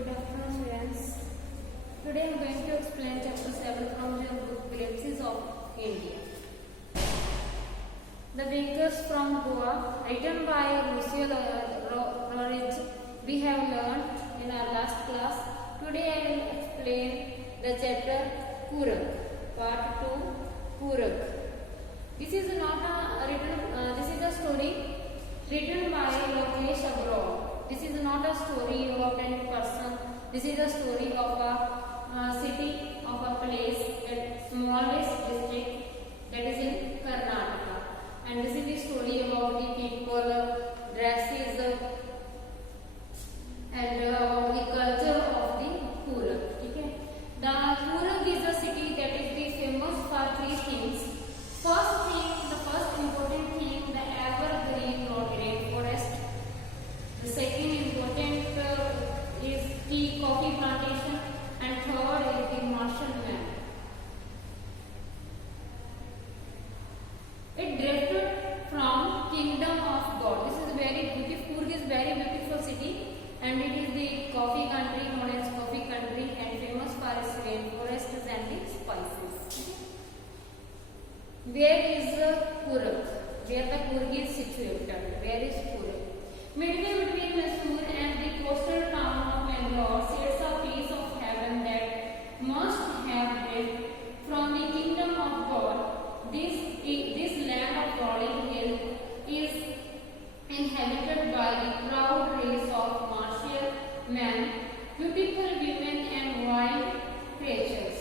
Good afternoon, students. Today I am going to explain chapter 7 from your book Glimpses of India. The Bakers from Goa, written by Lucio Rorig. We have learned in our last class. Today I will explain the chapter Purak, part 2, Purak. This is not a written. This is a story written by Lokesh Agrawal. This is not a story of any person. This is a story of a city, of a place, that smallest district that is in Karnataka. And this is the story about the people, dresses, and about the culture of the Purak. Okay? The Purak is a city that is the famous for three things. First thing, the first important thing, the evergreen rainforest. The second important is tea, coffee plantation, and third is the Martian land. It drifted from Kingdom of God. This is very beautiful. Coorg is very beautiful city, and it is the coffee country, known as coffee country, and famous for its rainforests and the spices. Where is Purak? Where the Coorg is situated? Where is Purak? Midway between Mysore and the coastal town of Bangalore sits a piece of heaven that must have lived from the kingdom of God. This land of rolling hill is inhabited by the proud race of martial men, beautiful women, and wild creatures.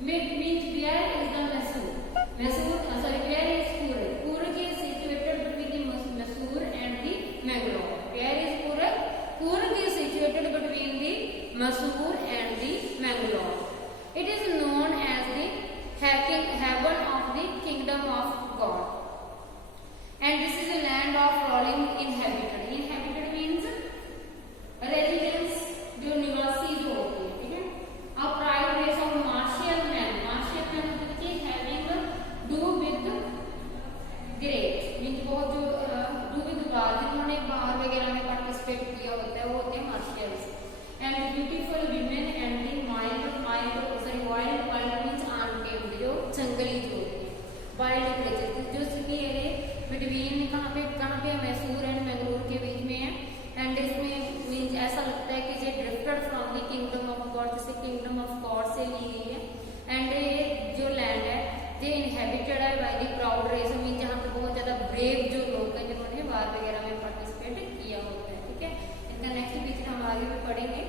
Means where is the Mysore? Where is Purak? Purak is situated between the Mysore and the Mangalore. Where is Purak? Purak is situated between the Mysore and the Mangalore. It is known as the heaven of the kingdom of God. And this is a land of rolling inhabited. Inhabited means residents, जो निवासी जो होते हैं, ठीक है? A pride race of martial men. Martial men होते हैं having do with great, means बहुत जो do with war, जिन्होंने बाहर वगैरह में पार्टिसिपेट किया होता है, वो होते हैं मार्शियल्स. And beautiful women and the wild means untamed, जो जंगली जो होते हैं, wild creatures. जो सिटी एरिया बिटवीन कहाँ पे मैसूर एंड मैंगलोर के बीच में है. एंड इसमें मीन्स ऐसा लगता है कि ये drifted from the kingdom of God, जैसे किंगडम ऑफ गॉड से ली गई है. एंड ये जो लैंड है ये इनहेबिटेड है by the proud race, mean जहाँ पे बहुत ज्यादा ब्रेव जो लोग हैं जिन्होंने वार वगैरह में पार्टिसिपेट किया होता है. ठीक है, इनका नेक्स्ट पिक्चर हम आगे भी पढ़ेंगे.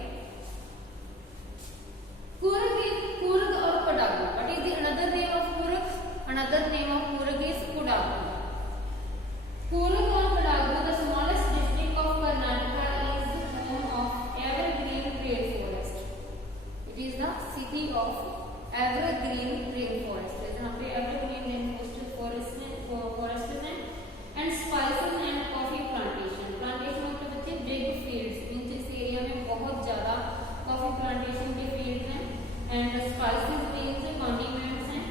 Coorg or Kodagu. What is the another name of Coorg? Another name of Coorg is Kodagu. Coorg or Kodagu, the smallest district of Karnataka, is the home of evergreen rainforest. It is the city of evergreen rainforest. जहाँ पे evergreen forest है and spices and coffee plantation. Plantation मतलब बच्चे big fields. Means इस area में बहुत ज़्यादा coffee plantation के fields हैं. And spices means condiments हैं.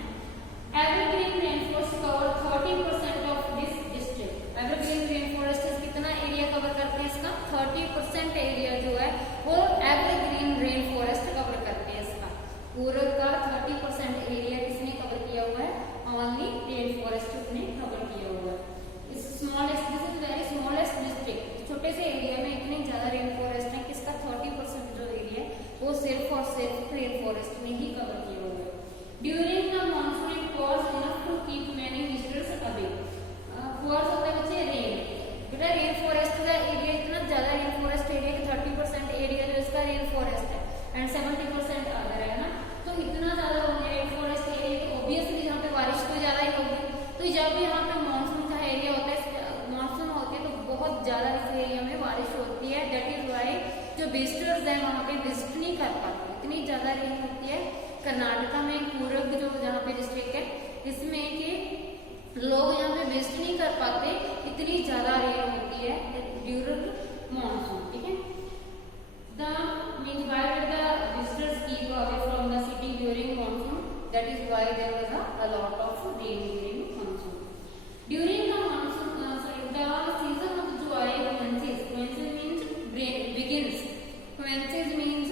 Evergreen rainforest cover 30% of this district. Evergreen rainforest कितना एरिया कवर करते हैं इसका? 30% एरिया जो है वो evergreen rainforest कवर करते हैं इसका. पूरा का 30% एरिया किसने कवर किया हुआ है? Only rainforest ने कवर किया हुआ है. इस smallest, this is very smallest district. छोटे से एरिया में इतने ज्यादा rainforest है कि इसका 30% जो एरिया है वो सिर्फ और सिर्फ rainforest ने ही कवर किया हुआ है. During the monsoon it pours enough to keep many visitors away. Pours होता है बच्चे रेन. बेटा rainforest का एरिया इतना ज्यादा rainforest एरिया कि 30% एरिया जो इसका rainforest है and 70% अदर है ना. तो इतना ज्यादा हो गया rainforest एरिया कि obviously यहाँ पे बारिश तो ज्यादा ही होगी. तो जब यहाँ पे मानसून का एरिया होता है, मानसून होती है तो बहुत ज्यादा इस एरिया में बारिश होती है. दैट इज वाई जो विजिटर्स हैं वहाँ पे विजिट नहीं कर पाते, इतनी ज्यादा रेन होती है. कर्नाटका में Coorg जो जहाँ पे डिस्ट्रिक्ट है इसमें कि लोग यहाँ पे विजिट नहीं कर पाते, इतनी ज्यादा रेन होती है ड्यूरिंग मानसून. ठीक है, the mean why the visitors keep away from the city during monsoon. That is why there was a lot of rain during monsoon. During the monsoon the season of joy commences. Commences means begins. Commences means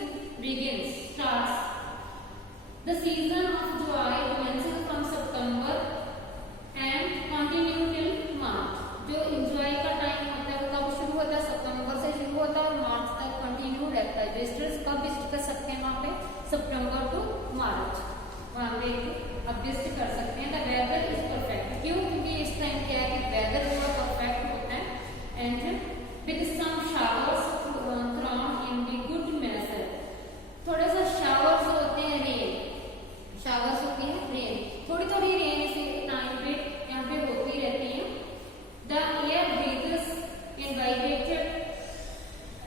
कर सकते हैं वहाँ पे, सितंबर to मार्च वहाँ पे adjust कर सकते हैं। द वेदर इज परफेक्ट, क्यों? क्योंकि इस टाइम क्या है कि वेदर जो परफेक्ट होता है and with some showers thrown in the good measure, थोड़ा सा शावर्स होते हैं, रेन शावर्स होती है, रेन थोड़ी थोड़ी रेन इसी टाइम पे यहाँ पे होती रहती है। The air breathes in vibrated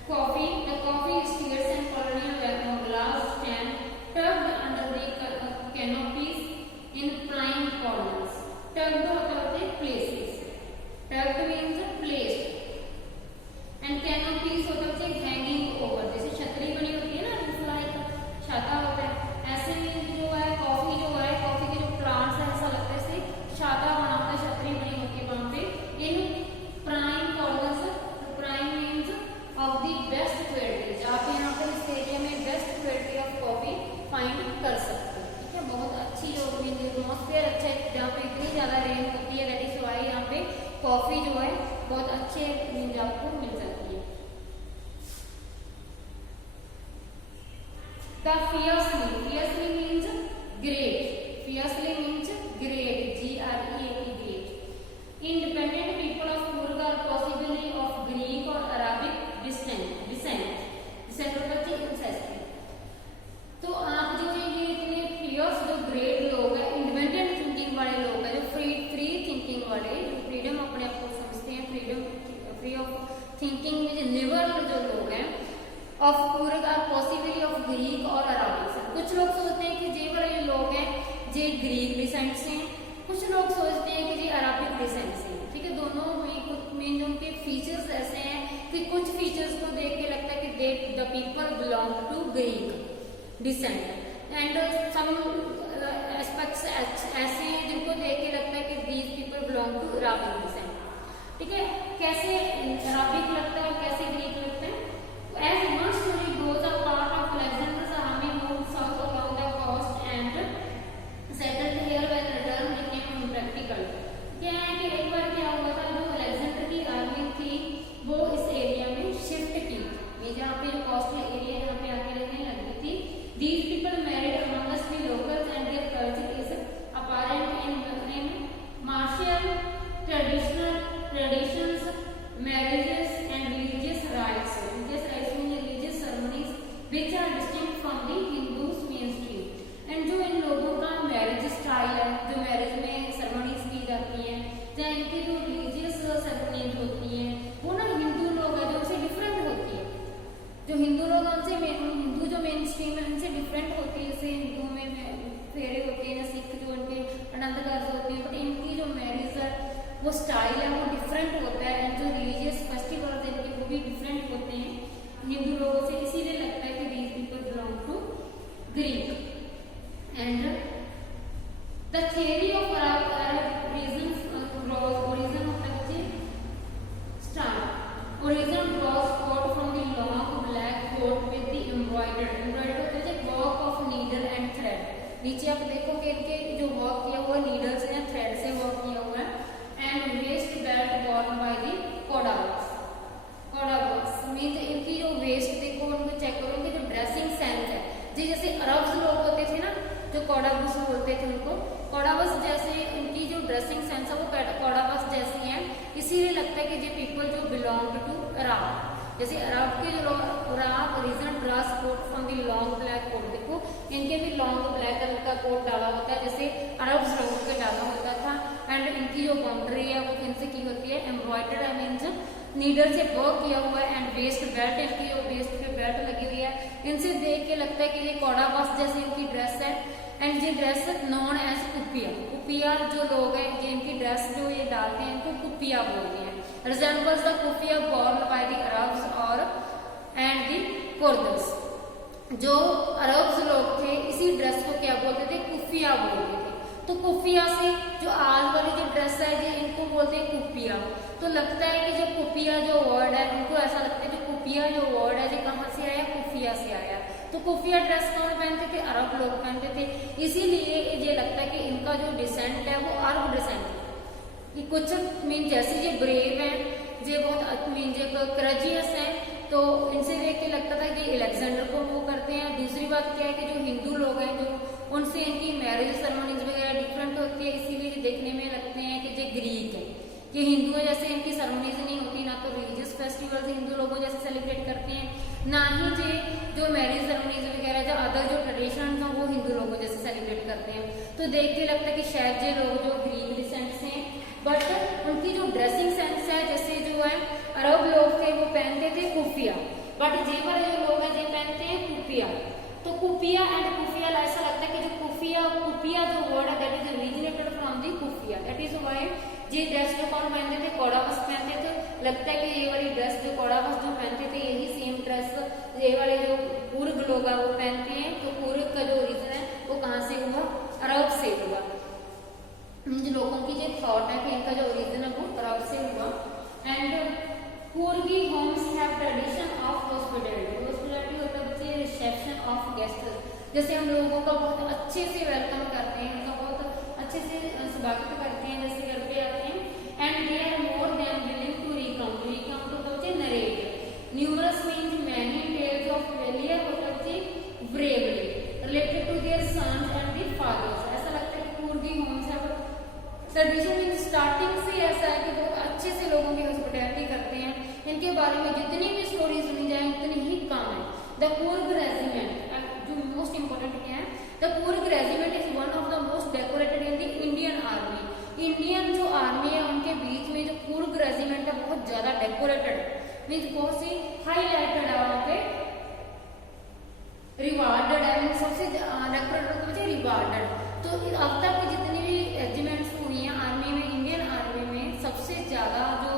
coffee, the coffee steers and colonial glass stand tucked under the canopies in prime corners. Tucked होता है places, tucked means placed and canopies होता है hanging over, जैसे छतरी बनी होती है ना, रूफ लाइक छाता होता है, ऐसे में जो है कॉफी के जो प्लांट्स है ऐसा लगता है जैसे छाता बना होता है, छतरी बनी होती है वहां पे। इन prime corners, prime means of the best quality, आप यहाँ पर इस एरिया में best quality of coffee find कर सकते हैं। ठीक है, बहुत अच्छी जो एटमॉस्फेयर अच्छा है जहाँ पे इतनी ज्यादा रेन होती है, दैट इज व्हाई यहाँ पे कॉफी जो है बहुत अच्छे मीन्स आपको मिल जाती है। The fiercely means great, fiercely means great, GREAT, great. Independent people of Kurg are possibly of Greek or Arabic descent होता है ancestry। तो आप जो ये इतने fierce जो great लोग हैं, इंडिपेंडेंट थिंकिंग वाले लोग हैं, जो फ्री थिंकिंग वाले, जो फ्रीडम अपने आप को समझते हैं, फ्री ऑफ थिंकिंग में लिबरल जो लोग हैं, of Coorg are possibly of Greek और अराबिक। कुछ लोग सोचते हैं कि जे वाले जो लोग हैं जे ग्रीक डिसेंट से हैं, कुछ लोग सोचते हैं कि जे अराबिक डिसेंट से हैं। ठीक है, दोनों में उनके फीचर्स ऐसे हैं कि कुछ फीचर्स को देख के लगता है कि they the people belong to Greek descent and some aspects ऐसे हैं जिनको देख के लगता है कि these people belong to Arabic descent. ठीक है, कैसे अराबिक लगता है और कैसे ग्रीक लगता है? As one story goes, a part of Alexander's army moved south along the coast and settled here when return became impractical. क्या है कि एक बार क्या हुआ था, जो अलेक्जेंडर की आर्मी थी वो इस एरिया में शिफ्ट की, ये जहाँ पे जो कोस्टल एरिया यहाँ पे आके रहने लगी थी। These people married amongst the locals and their culture is apparent in martial traditions, marriages and religious rites which are distinct from the Hindus mainstream। And जो इन लोगों का मैरिज स्टाइल है, जो मैरिज में सेरेमनीज की जाती हैं, या इनकी जो रिलीजियस सेरेमनीज होती हैं, वो ना हिंदू लोग हैं जो उनसे डिफरेंट होती है। जो हिंदू लोग हैं उनसे हिंदू जो मेन स्ट्रीम है उनसे डिफरेंट होती है। जैसे हिंदू में फेरे होते हैं, सिख जो उनके आनंद कार्य होते हैं, बट इनकी जो मैरिज है वो स्टाइल है वो डिफरेंट होता है। एंड जो रिलीजियस फेस्टिवल्स हैं इनके वो भी डिफरेंट होते हैं हिंदू लोगों से, इसीलिए लगता है कि these people belong to Greek. And the theory of Arab origin होता है start origin draws forth from the long black coat with the embroidered होता है work of needle and thread. नीचे आप देखोगे इनके जो वर्क किया हुआ नीडल से या थ्रेड से वर्क किया हुआ है। And waist belt worn by the Kodavas means इनकी जो वेस्ट देखो, उनको चेक करो, इनकी जो ड्रेसिंग सेंस है जी, जैसे अरब्स लोग होते थे ना जो कोडाबस बोलते थे उनको, कोडाबस जैसे इनकी जो ड्रेसिंग सेंस है वो कोडाबस जैसी है। इसीलिए लगता है कि ये पीपल जो बिलोंग टू अरब, जैसे अरब के जो Arab region dress coat from the long black coat, देखो इनके भी लॉन्ग ब्लैक कलर का कोट डाला होता है जैसे अरब्स लोगों के डाला होता था। एंड इनकी जो बाउंड्री है वो किनसे की होती है, एम्ब्रॉयडर्ड आई मीन्स नीडल से वर्क किया हुआ है। एंड वेस्ट बेल्ट, इनकी जो वेस्ट पे बेल्ट लगी हुई है, इनसे देख के लगता है कि ये कोडाबस जैसे इनकी ड्रेस है। एंड ये ड्रेस नॉन एज कुपिया जो लोग हैं जिनकी ड्रेस जो ये डालते हैं इनको कुपिया बोलते हैं। Resembles the kupya worn by the Arabs और एंड द कुर्दस। जो अरब्स लोग थे इसी ड्रेस को क्या बोलते थे, कुफिया बोलते थे। तो कुफिया से जो आज वाली जो ड्रेस है ये इनको बोलते हैं कुपिया। तो लगता है कि जो कुपिया जो वर्ड है, उनको ऐसा लगता है जो कुपिया जो वर्ड है ये कहाँ से आया, कुफिया से आया। तो कुफिया ड्रेस कौन पहनते थे, अरब लोग पहनते थे। इसीलिए ये लगता है कि इनका जो डिसेंट है वो अरब डिसेंट है। कुछ मीन जैसे ये ब्रेव है, ये बहुत मीन करेजियस है, तो इनसे देख के लगता था कि अलेक्जेंडर को वो करते हैं। दूसरी बात क्या है कि जो हिंदू लोग हैं जो उनसे इनकी मैरिज सेरेमनीज वगैरह डिफरेंट होती है, इसीलिए देखने में लगते हैं कि जो ग्रीक है कि हिंदुओं जैसे इनकी सेरेमनीज नहीं होती, ना तो रिलीजियस फेस्टिवल्स हिंदू लोगों जैसे सेलिब्रेट करते हैं, ना ही जो मैरिज सेरेमनीज वगैरह जो अदर जो ट्रेडिशन है वो हिंदू लोगों जैसे सेलिब्रेट करते हैं। तो देख के लगता है कि शायद ये लोग जो ग्रीक डिसेंट से हैं, बट उनकी जो ड्रेसिंग सेंस है, जैसे जो है अरब लोग थे वो पहनते थे कुफिया, बट जे वाले जो लोग हैं ये पहनते हैं कुपिया। तो कुपिया एंड कुफिया ऐसा लगता है कि जो कुपिया जो वर्ड है that is originated from the keffiyeh, that is why ये ड्रेस जो कौन पहनते थे, कौड़ावस पहनते थे। लगता है कि ये वाली ड्रेस जो कौड़ावस जो पहनते थे यही सेम ड्रेस ये वाले जो पूर्व लोग है वो पहनते हैं। तो पूर्व का जो ओरिजिन है वो कहाँ से हुआ, अरब से हुआ। जिन लोगों की ये थॉट है कि इनका जो ओरिजिन है वो अरब से हुआ। एंड पूर्वी homes have tradition of hospitality. Hospitality होता है बच्चे रिसेप्शन ऑफ गेस्ट, जैसे हम लोगों का बहुत अच्छे से वेलकम करते हैं, उनका बहुत अच्छे से स्वागत करते हैं, जैसे घर पे आते हैं। And they are more than willing to recount to बच्चे narrate numerous means many tales of valour होता बच्चे bravery related to their sons and their fathers. ऐसा लगता है कि पूर्वी होम्स हैव ट्रेडिशन स्टार्टिंग से ऐसा है कि बहुत अच्छे से लोगों की हॉस्पिटैलिटी करते हैं। इनके बारे में जितनी भी स्टोरी सुनी जाए उतनी ही कम है। द कूर्ग रेजिमेंट जो मोस्ट इंपोर्टेंट क्या है, the Coorg regiment is one of the most decorated in the Indian army. Indian जो आर्मी है उनके बीच में जो कूर्ग रेजिमेंट है बहुत ज्यादा डेकोरेटेड मीन्स बहुत सी हाईलाइटेड है, वहां पे रिवार्डेड है, मीन सबसे डेकोरेटेड मुझे रिवार्डेड। तो अब तक की जितनी भी रेजिमेंट्स हुई हैं आर्मी में, इंडियन आर्मी में सबसे ज्यादा जो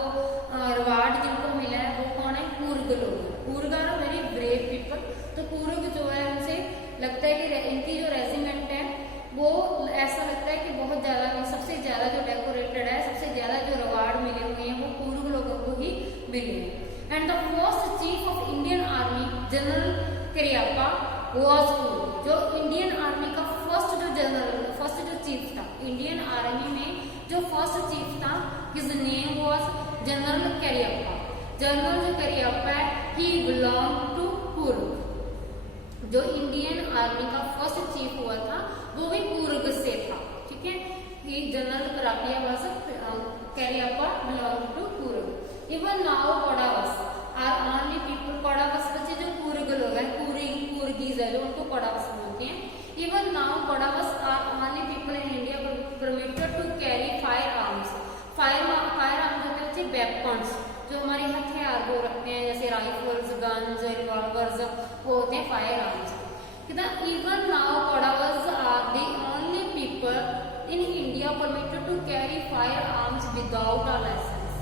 रिवार्ड जिनको मिला है वो कौन है, कूर्ग लोग। Coorg are very brave people. तो कूर्ग जो है उनसे लगता है कि इनकी जो रेजिमेंट है वो ऐसा लगता है कि बहुत ज्यादा सबसे ज्यादा जो डेकोरेटेड है, सबसे ज्यादा जो रिवार्ड मिले हुए हैं वो कूर्ग लोगों को ही मिले हैं। And the first chief of Indian army general Cariappa was Coorg. जो इंडियन आर्मी का फर्स्ट जो जनरल फर्स्ट जो चीफ था इंडियन आर्मी में, जो फर्स्ट चीफ था his name was general Cariappa. General जो करियप्पा है ही बिलोंग टू कूर्ग। जो इंडियन आर्मी का फर्स्ट चीफ हुआ था वो भी कूर्ग से था, ठीक है। He general Cariappa belong to Coorg. Even now Kodavas are only people. Kodavas बच्चे जो कूर्ग लोग हैं, कूर्गीज है जो उनको कोडावस बोलते हैं। Even now Kodavas are only people in India permitted to carry firearms. Firearms होते हैं बच्चे वेपन्स, जो हमारे हथियार वो रखते हैं जैसे राइफल्स, गन्स, रिवॉल्वर्स, वो होते हैं firearms. Even now Kodavas are the only people in India permitted to carry firearms without a licence.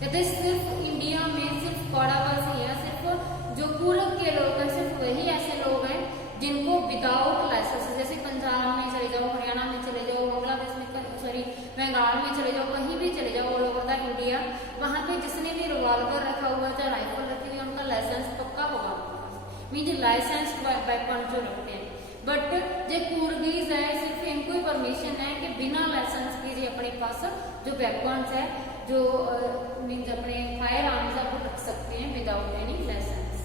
कहते सिर्फ इंडिया में सिर्फ कोडावस ही है, सिर्फ जो कूर्ग के लोग हैं सिर्फ वही ऐसे लोग हैं जिनको विदाउट लाइसेंस, जैसे पंजाब में चले जाओ, हरियाणा में चले जाओ, बांग्लादेश में सॉरी बंगाल में चले जाओ, कहीं भी चले जाओ ऑल ओवर द इंडिया, वहां पे जिसने भी रिवॉल्वर रखा हुआ चाहे राइफल रखी हुई उनका लाइसेंस पक्का होगा, मीन लाइसेंस वेपन जो रखते हैं। बट जो कूर्गीज है सिर्फ इनको ही परमिशन है कि बिना लाइसेंस के अपने पास जो वेपन्स है जो मीन्स अपने फायर आर्म्स आप रख सकते हैं without any license.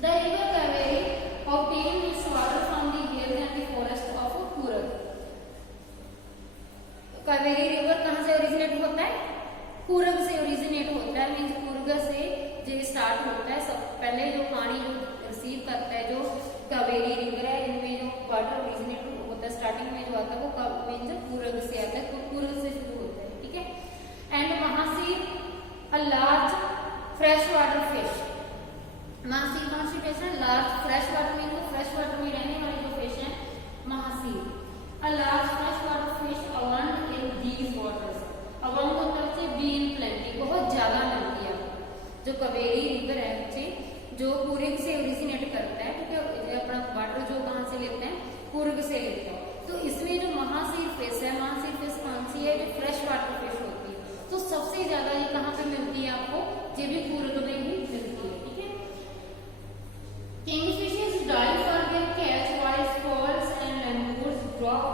The river Kaveri obtained its water from the hills and the forest of Kurg। Kaveri river कहाँ से ओरिजिनेट होता है, कूर्ग से ओरिजिनेट होता है, मीन्स कूर्ग से जो स्टार्ट होता है। सब पहले जो पानी जो रिसीव करता है जो कावेरी रिवर है, इनमें जो वाटर ओरिजिनेट होता है स्टार्टिंग में जो आता है वो मीन्स कूर्ग से आता है, तो कूर्ग से शुरू होता है, ठीक है। एंड वहां से a large fresh water fish, mahseer कौन सी फिश है, लार्ज फ्रेश वाटर में, जो फ्रेश वाटर में रहने वाली जो फिश है mahseer. A large fresh water fish abound in these waters. Abound मतलब से बी इन प्लेंटी, बहुत ज्यादा मिलती है। जो कावेरी रिवर है बच्चे जो कूर्ग से ओरिजिनेट करता है, क्योंकि अपना वाटर जो कहाँ से लेते हैं, कूर्ग से लेते हैं। तो इसमें जो महासीर फिश है, महासीर फिश कौन सी है, जो फ्रेश वाटर फिश होती है। तो सबसे ज्यादा ये कहाँ पे मिलती है आपको, ये भी कूर्ग में ही मिलती है, ठीक है। Kingfishers dive for their catch while squalls and lemurs drop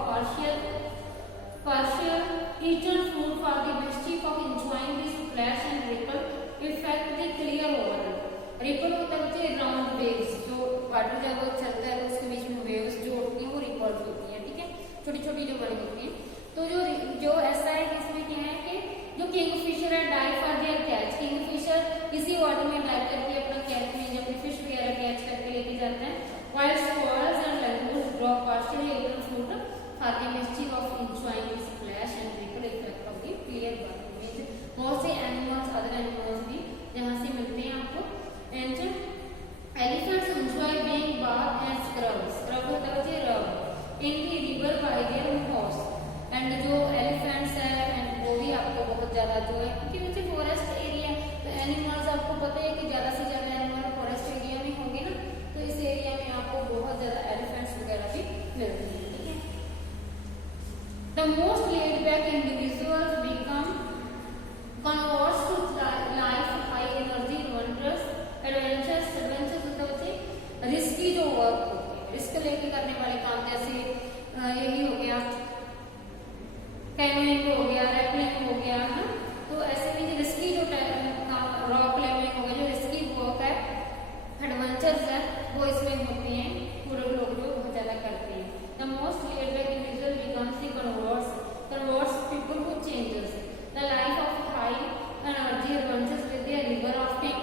partial eaten food for the mischief of enjoying the splash and ripple effect they clear over। Ripple होता है बच्चे राउंड वेव्स, जो वाटर जब चलता है तो उसके बीच में वेव्स जो होती हैं वो रिपल्स होती हैं, ठीक है, छोटी छोटी जो बनी होती हैं। तो जो ऐसा है कि इसमें क्या है कि जो किंगफिशर है dive for their catch, Kingfisher इसी वाटर में डाइव करके अपना कैच में जब फिश वगैरह कैच करके लेके जाते हैं, while squirrels and lemurs draw partially eaten fruit for the mischief of enjoying the splash and ripple effect of the clear water। बहुत से एनिमल्स, अदर एनिमल्स भी जहाँ से मिलते हैं आपको। And elephants enjoy being bath and scrub होता है rub in the river by their horse. And जो एलिफेंट्स है एंड वो भी आपको बहुत ज्यादा जो है, क्योंकि नीचे फॉरेस्ट एरिया तो एनिमल्स आपको पता है कि ज्यादा से ज्यादा एनिमल फॉरेस्ट एरिया में होंगे ना, तो इस एरिया में आपको बहुत ज्यादा एलिफेंट्स वगैरह भी मिलते हैं, ठीक है। The most laid back individuals become converts to life high energy adventures होते होते रिस्की जो वर्क होते हैं, रिस्क लेके करने वाले काम, जैसे यही हो गया कैनोइंग हो गया, रैपलिंग हो गया है, तो ऐसे में रिस्की जो रॉक क्लाइंबिंग हो गया, जो रिस्की वर्क है, एडवेंचर्स है, वो इसमें होते हैं, पूरे लोग जो बहुत ज्यादा करते हैं। The most laid back individual becomes the converts people who changes the life of high energy adventures with the river rafting.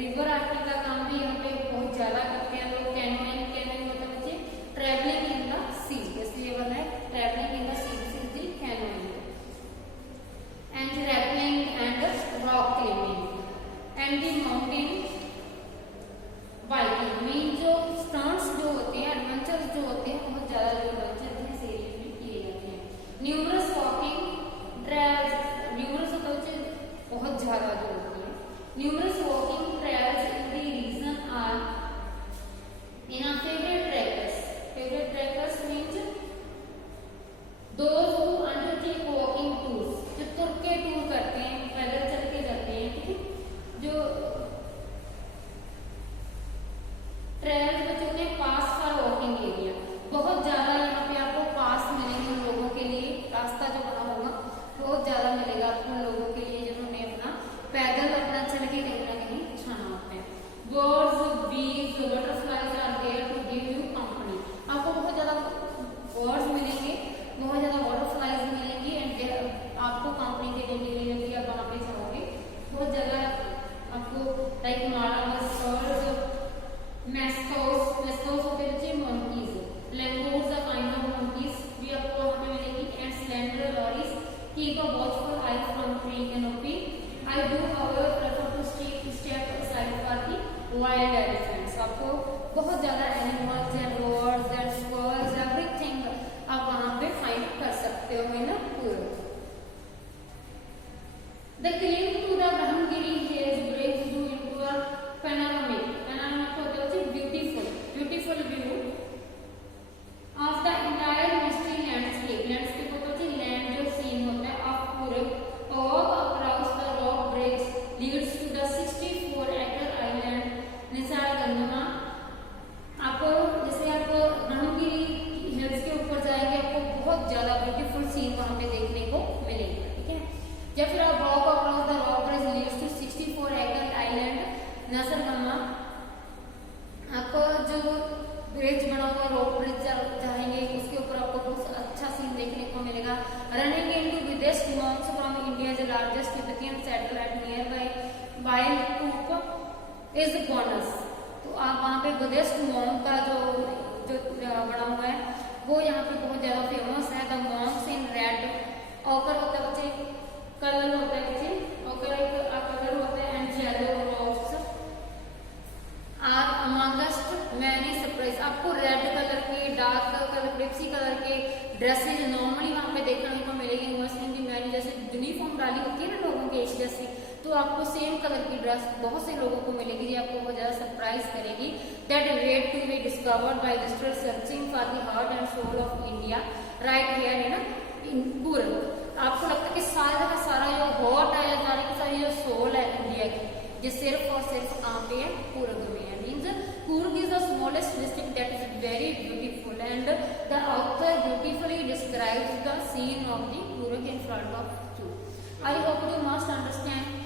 River rafting का काम भी यहाँ पे बहुत ज्यादा करते हैं लोग। कैनोइंग मतलब बच्चे ट्रैवलिंग इन द सी, इसलिए बना है travelling in the sea, canoeing and rappelling and rock climbing and the mountain biking. Mean जो स्टंट्स जो होते हैं, एडवेंचर्स जो होते हैं, बहुत ज्यादा जो एडवेंचर इस एरिया में किए जाते हैं। न्यूमरस वॉकिंग ट्रेल्स, न्यूमरस होता है बहुत ज्यादा जो होती है, numerous walking trails in the region are in our favourite trekkers. Favourite trekkers means those who undertake walking tours, जो तुर के टूर करते हैं, पैदल चल के जाते हैं, ठीक है। जो ट्रेल्स बच्चों के पास फॉर वॉकिंग एरिया, बहुत ज्यादा यहाँ पे आपको पास मिलेंगे उन लोगों के लिए, रास्ता जो बना होगा बहुत ज्यादा मिलेगा आपको उन लोगों के लिए जिन्होंने अपना पैदल अपना चल के कहीं ना कहीं जाना होता है। Birds, bees, butterflies are there to give you company. आपको बहुत ज्यादा बर्ड्स मिलेंगे, बहुत ज्यादा बटरफ्लाइज मिलेंगी एंड आपको कंपनी देने के लिए यदि आप वहाँ पे जाओगे, बहुत ज्यादा आपको लाइक मालाबर्स, मेस्कोस होते हैं monkeys, langurs are kind of monkeys भी आपको वहाँ पे मिलेंगी and slender lorises keep a watchful eye from tree canopy. I do however prefer to step aside for the wild elephants. आपको बहुत ज्यादा animals and birds and squirrels everything आप वहां पे फाइंड कर सकते हो, है ना पूरा। The cling to the Brahmagiri hills breaks you into a panoramic होता है beautiful view of the entire mystery landscape होता है लैंड जो सीन होता है ऑफ पूरब। Walk across the rock breaks leads to the 64 acre island निसर्गंधमा। आपको जैसे आपको ब्रह्मगिरी हिल्स के ऊपर जाएंगे, आपको बहुत ज्यादा ब्यूटीफुल सीन वहां पे देखने को मिलेगा, ठीक है। या फिर आप walk across the rock bridge leads to 64 acre island नसरगमा। आपको जो ब्रिज बना हुआ रॉक ब्रिज जाएंगे, उसके ऊपर आपको बहुत अच्छा सीन देखने को मिलेगा। Running into Buddhist monks from India the largest Tibetan settlement near by wild coop is bonus. तो आप वहाँ पे बुद्धिस्ट मॉन्क का जो बना हुआ है वो यहाँ पे बहुत ज्यादा फेमस है। The Monks in red occur होता है बच्चे, कलर होता है बच्चे, ऑकर एक कलर होता है and yellow rocks are amongst many surprise. आपको रेड कलर के, डार्क कलर, पेप्सी कलर के ड्रेसेज नॉर्मली वहाँ पे देखने को मिलेगी। मुस्लिम की मैनी जैसे यूनिफॉर्म डाली होती है ना लोगों के एक जैसी, तो आपको सेम कलर की ड्रेस बहुत से लोगों को मिलेगी, जो आपको बहुत ज्यादा सरप्राइज करेगी। That wait to be discovered by visitors searching for the heart and soul of India right here, है ना पूरब। आपको लगता है कि सारा का सारा जो हार्ट है, सारी की सारी जो सोल है इंडिया की, ये सिर्फ और सिर्फ कहाँ पे है, पूरब में है। Means Coorg is the smallest district that is very beautiful and the author beautifully describes the scene of the Coorg in front of you. I hope you must understand